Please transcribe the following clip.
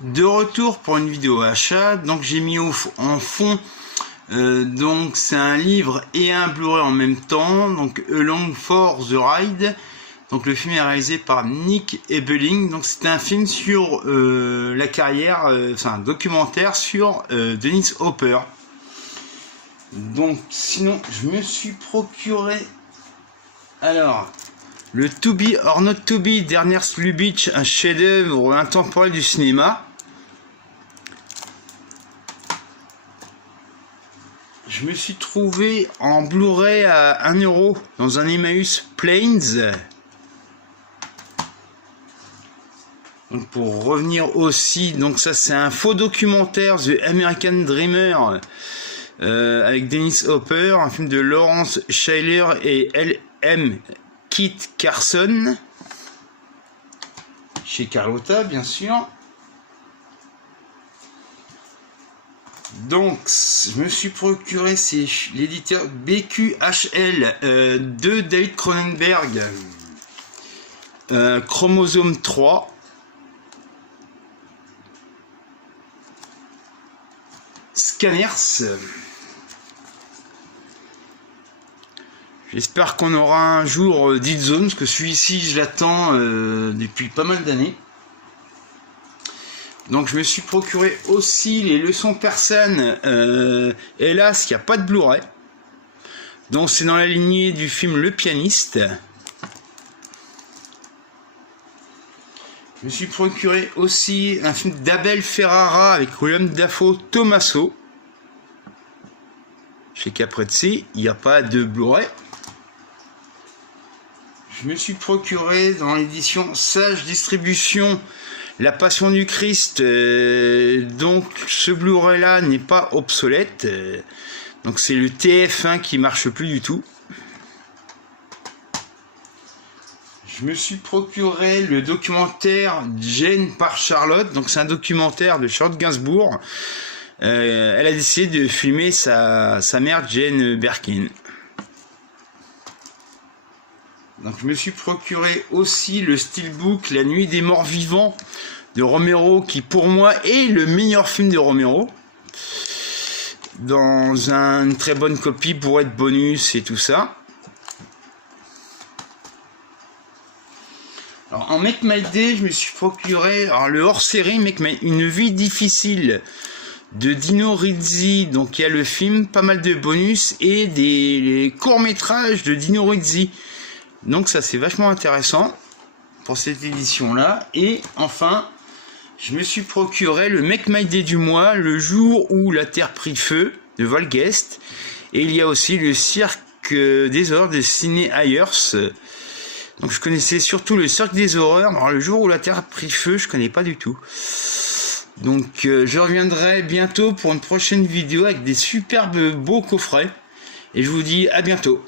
de retour pour une vidéo achat. Donc j'ai mis en fond, donc c'est un livre et un Blu-ray en même temps, donc Along for the Ride. Donc le film est réalisé par Nick Ebeling. Donc c'est un film sur la carrière, enfin un documentaire sur Dennis Hopper. Donc sinon je me suis procuré alors le To Be or Not To Be d'Ernest Lubitsch, un chef-d'œuvre intemporel du cinéma. Je me suis trouvé en Blu-ray à 1 € dans un Emmaüs Plains. Donc pour revenir aussi, donc ça c'est un faux documentaire, The American Dreamer, avec Dennis Hopper, un film de Lawrence Schuyler et L.M. Kit Carson, chez Carlotta bien sûr. Donc je me suis procuré, c'est l'éditeur BQHL de David Cronenberg, Chromosome 3. Scanners. J'espère qu'on aura un jour Dead Zone, parce que celui-ci je l'attends depuis pas mal d'années. Donc je me suis procuré aussi les leçons persanes. Hélas, il n'y a pas de Blu-ray. Donc c'est dans la lignée du film Le Pianiste. Je me suis procuré aussi un film d'Abel Ferrara avec Willem Dafoe, Tommaso. Chez Caprezzi, il n'y a pas de Blu-ray. Je me suis procuré dans l'édition Sage Distribution La Passion du Christ. Donc ce Blu-ray là n'est pas obsolète. Donc c'est le TF1 qui marche plus du tout. Je me suis procuré le documentaire Jane par Charlotte. Donc c'est un documentaire de Charlotte Gainsbourg. Elle a décidé de filmer sa mère Jane Birkin. Donc je me suis procuré aussi le steelbook La Nuit des Morts Vivants de Romero, qui pour moi est le meilleur film de Romero, dans une très bonne copie pour être bonus et tout ça. Alors, en Make My Day, je me suis procuré le hors-série Une vie difficile de Dino Rizzi. Donc il y a le film, pas mal de bonus et des courts-métrages de Dino Rizzi. Donc ça c'est vachement intéressant pour cette édition là. Et enfin, je me suis procuré le Make My Day du mois, Le jour où la terre prit feu de Volguest. Et il y a aussi le Cirque des horreurs de Sidney Ayers. Donc je connaissais surtout le Cirque des horreurs. Alors le jour où la terre prit feu, je connais pas du tout. Donc je reviendrai bientôt pour une prochaine vidéo avec des superbes beaux coffrets. Et je vous dis à bientôt.